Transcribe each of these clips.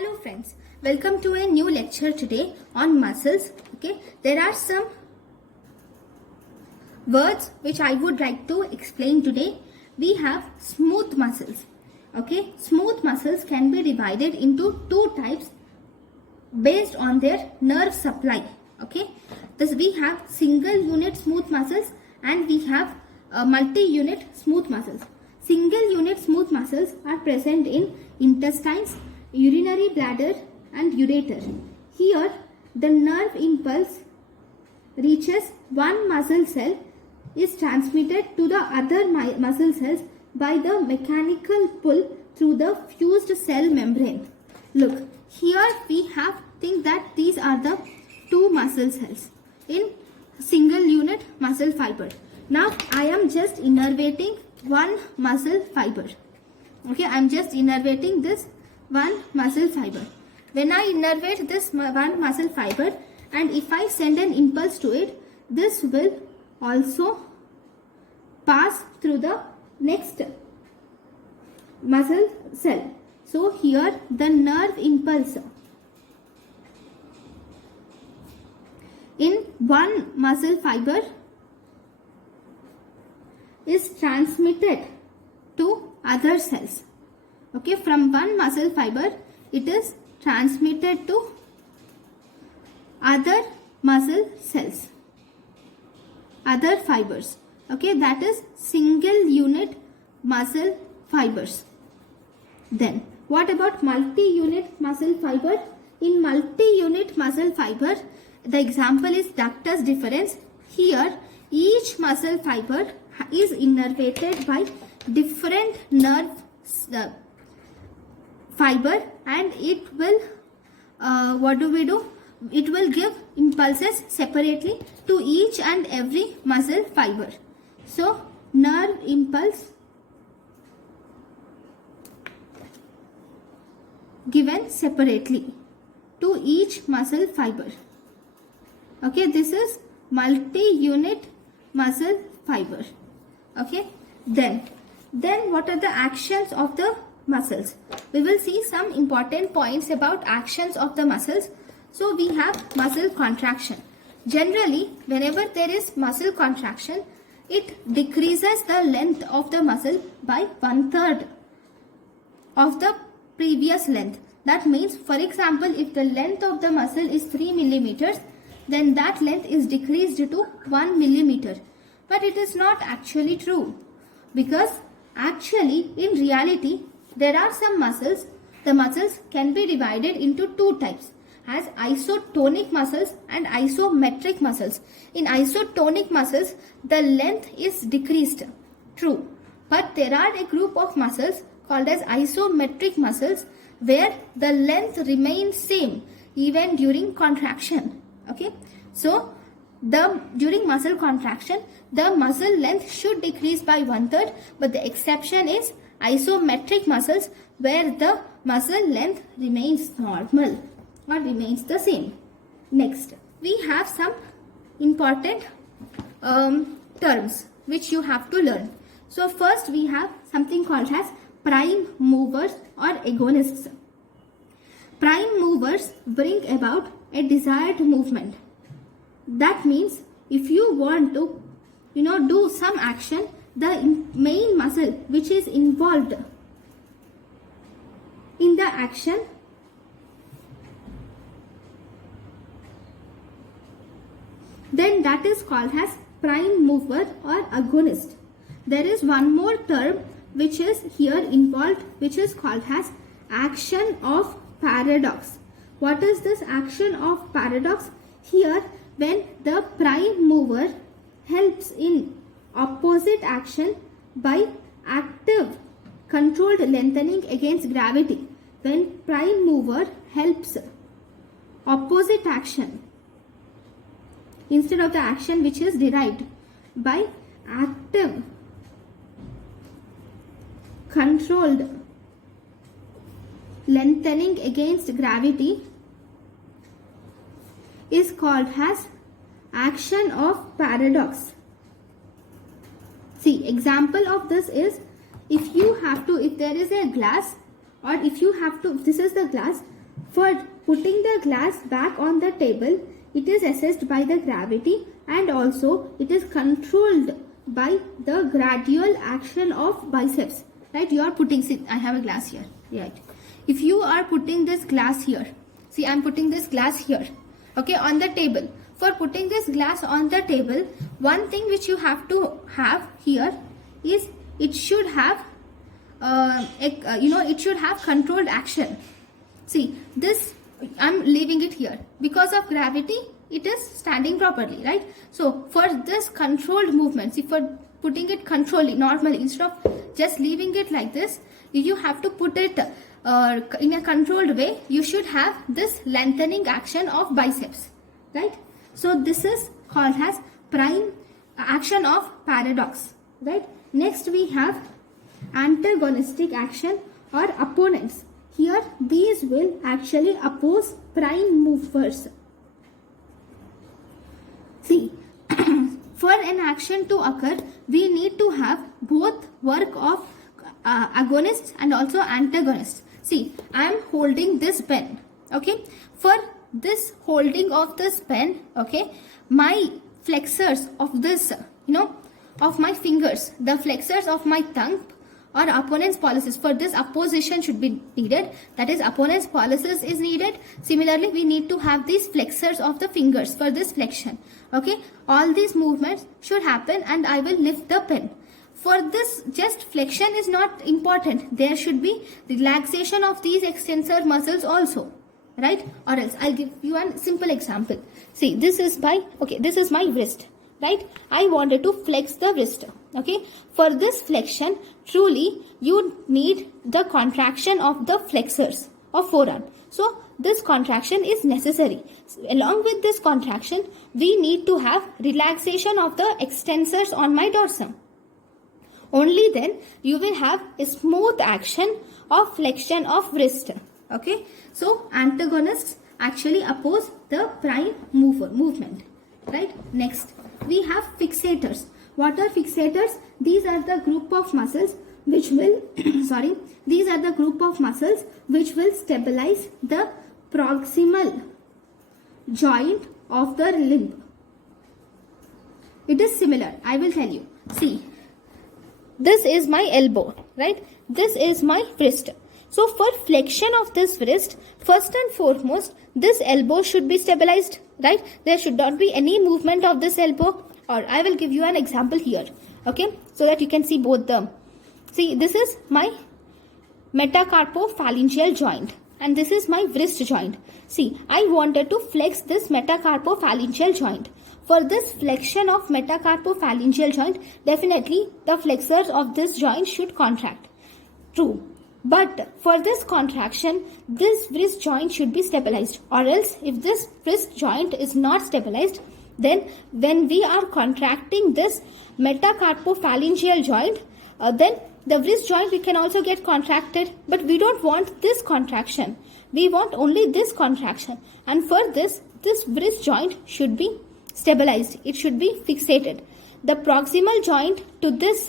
Hello friends, welcome to a new lecture today on muscles. Okay, there are some words which I would like to explain today. We have smooth muscles. Okay, smooth muscles can be divided into two types based on their nerve supply. Okay, this we have single unit smooth muscles and we have multi-unit smooth muscles. Single unit smooth muscles are present in intestines, urinary bladder and ureter. Here the nerve impulse reaches one muscle cell is transmitted to the other muscle cells by the mechanical pull through the fused cell membrane. Look, here we have think that these are the two muscle cells in single unit muscle fiber. Now I am just innervating one muscle fiber. Okay, I am just innervating this one muscle fiber. When I innervate this one muscle fiber and if I send an impulse to it, this will also pass through the next muscle cell. So here the nerve impulse in one muscle fiber is transmitted to other cells. Okay, from one muscle fiber it is transmitted to other muscle cells, other fibers. Okay, that is single unit muscle fibers. Then what about multi-unit muscle fiber? In multi-unit muscle fiber, the example is ductus deferens. Here each muscle fiber is innervated by different nerve fiber and it will it will give impulses separately to each and every muscle fiber. So nerve impulse given separately to each muscle fiber. Okay, this is multi-unit muscle fiber. Okay, then what are the actions of the muscles? We will see some important points about actions of the muscles. So we have muscle contraction. Generally, whenever there is muscle contraction, it decreases the length of the muscle by 1/3 of the previous length. That means, for example, if the length of the muscle is 3 millimeters, then that length is decreased to 1 millimeter. But it is not actually true, because actually in reality there are some muscles. The muscles can be divided into two types as isotonic muscles and isometric muscles. In isotonic muscles the length is decreased, true, but there are a group of muscles called as isometric muscles where the length remains same even during contraction. Okay, so during muscle contraction the muscle length should decrease by 1/3, but the exception is isometric muscles where the muscle length remains normal or remains the same. Next, we have some important terms which you have to learn. So first we have something called as prime movers or agonists. Prime movers bring about a desired movement. That means if you want to do some action, the main muscle which is involved in the action then that is called as prime mover or agonist. There is one more term which is here involved, which is called as action of paradox. What is this action of paradox? Here when the prime mover helps in opposite action by active controlled lengthening against gravity. When prime mover helps opposite action instead of the action which is derived by active controlled lengthening against gravity is called as action of paradox. See, example of this is if there is a glass, or if you have to, this is the glass, For putting the glass back on the table, it is assessed by the gravity and also it is controlled by the gradual action of biceps. Right? You are putting, see, I have a glass here. Right? If you are putting this glass here, see, I am putting this glass here, okay, on the table. For putting this glass on the table, one thing which you have to have here is it should have, it should have controlled action. See, this, I'm leaving it here. Because of gravity, it is standing properly, right? So, for this controlled movement, see, for putting it controlled, normally, instead of just leaving it like this, you have to put it in a controlled way. You should have this lengthening action of biceps, right? So, this is called as prime action of paradox, right? Next, we have antagonistic action or opponents. Here, these will actually oppose prime movers. See, for an action to occur, we need to have both work of agonists and also antagonists. See, I am holding this pen, okay? For this holding of this pen, okay, my flexors of this, of my fingers, the flexors of my thumb or opponent's pollicis, for this opposition should be needed, that is opponent's pollicis is needed. Similarly, we need to have these flexors of the fingers for this flexion, okay. All these movements should happen and I will lift the pen. For this, just flexion is not important, there should be relaxation of these extensor muscles also, right? Or else I'll give you a simple example. See, this is my wrist, right? I wanted to flex the wrist, okay? For this flexion, truly you need the contraction of the flexors of forearm. So this contraction is necessary. Along with this contraction, we need to have relaxation of the extensors on my dorsum. Only then you will have a smooth action of flexion of wrist. Okay, so antagonists actually oppose the prime movement, right? Next, we have fixators. What are fixators? These are the group of muscles which will these are the group of muscles which will stabilize the proximal joint of the limb. It is similar, I will tell you. See, this is my elbow, right? This is my wrist. So for flexion of this wrist, first and foremost, this elbow should be stabilized, right? There should not be any movement of this elbow. Or I will give you an example here, okay? So that you can see both them. See, this is my metacarpophalangeal joint and this is my wrist joint. See, I wanted to flex this metacarpophalangeal joint. For this flexion of metacarpophalangeal joint, definitely the flexors of this joint should contract. True. But for this contraction, this wrist joint should be stabilized. Or else, if this wrist joint is not stabilized, then when we are contracting this metacarpophalangeal joint, then the wrist joint we can also get contracted. But we don't want this contraction. We want only this contraction. And for this wrist joint should be stabilized. It should be fixated. The proximal joint to this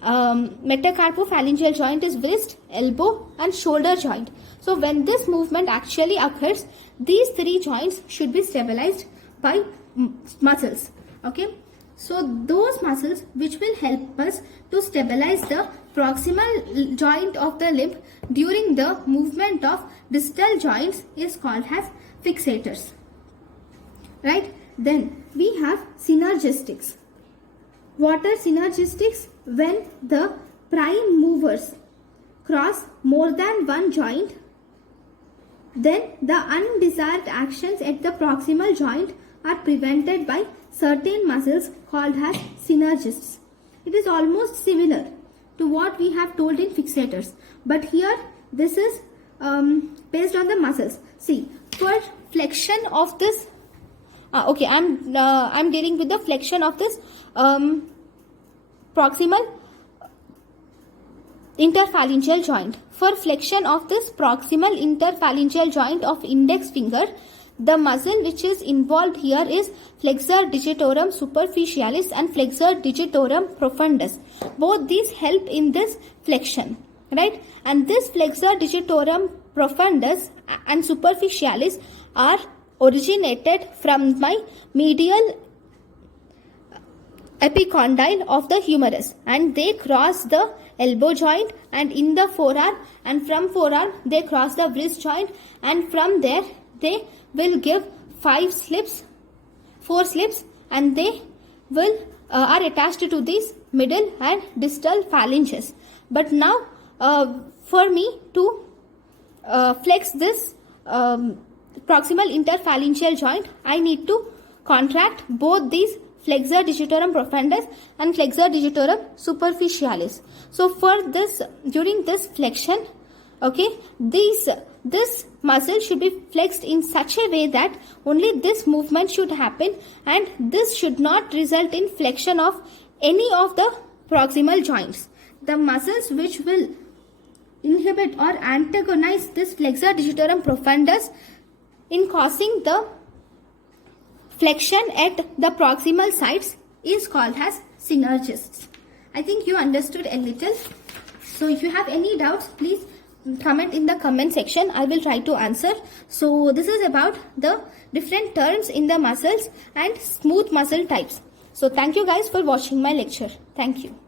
metacarpophalangeal joint is wrist, elbow and shoulder joint. So when this movement actually occurs, these three joints should be stabilized by muscles. Okay, so those muscles which will help us to stabilize the proximal joint of the limb during the movement of distal joints is called as fixators, right? Then we have synergistics. What are synergistics? When the prime movers cross more than one joint, then the undesired actions at the proximal joint are prevented by certain muscles called as synergists. It is almost similar to what we have told in fixators, but here this is based on the muscles. See, for flexion of this, okay, I'm dealing with the flexion of this proximal interphalangeal joint. For flexion of this proximal interphalangeal joint of index finger, the muscle which is involved here is flexor digitorum superficialis and flexor digitorum profundus. Both these help in this flexion, right? And this flexor digitorum profundus and superficialis are originated from my medial epicondyle of the humerus, and they cross the elbow joint and in the forearm, and from forearm they cross the wrist joint, and from there they will give 4 slips, and they will are attached to these middle and distal phalanges. But now for me to flex this proximal interphalangeal joint, I need to contract both these flexor digitorum profundus and flexor digitorum superficialis. So for this, during this flexion, okay, this muscle should be flexed in such a way that only this movement should happen, and this should not result in flexion of any of the proximal joints. The muscles which will inhibit or antagonize this flexor digitorum profundus in causing the flexion at the proximal sides is called as synergists. I think you understood a little. So if you have any doubts, please comment in the comment section. I will try to answer. So this is about the different terms in the muscles and smooth muscle types. So thank you guys for watching my lecture. Thank you.